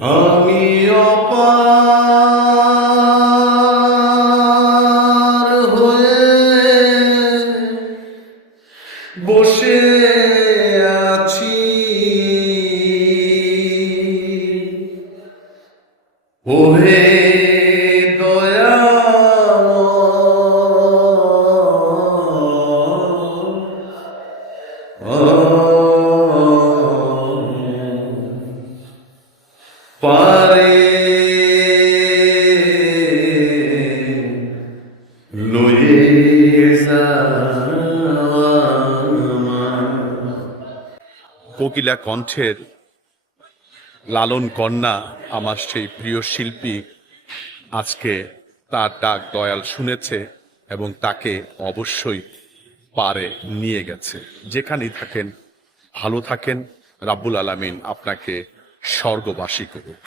আমি অপার হয়ে বসে আছি, ওহে পারে লয়ে কোকিলা কণ্ঠের লালন কন্যা আমার সেই প্রিয় শিল্পী আজকে তার ডাক দয়াল শুনেছে এবং তাকে অবশ্যই পারে নিয়ে গেছে। যেখানেই থাকেন ভালো থাকেন, রাব্বুল আলামিন আপনাকে স্বর্গবাসী করুক।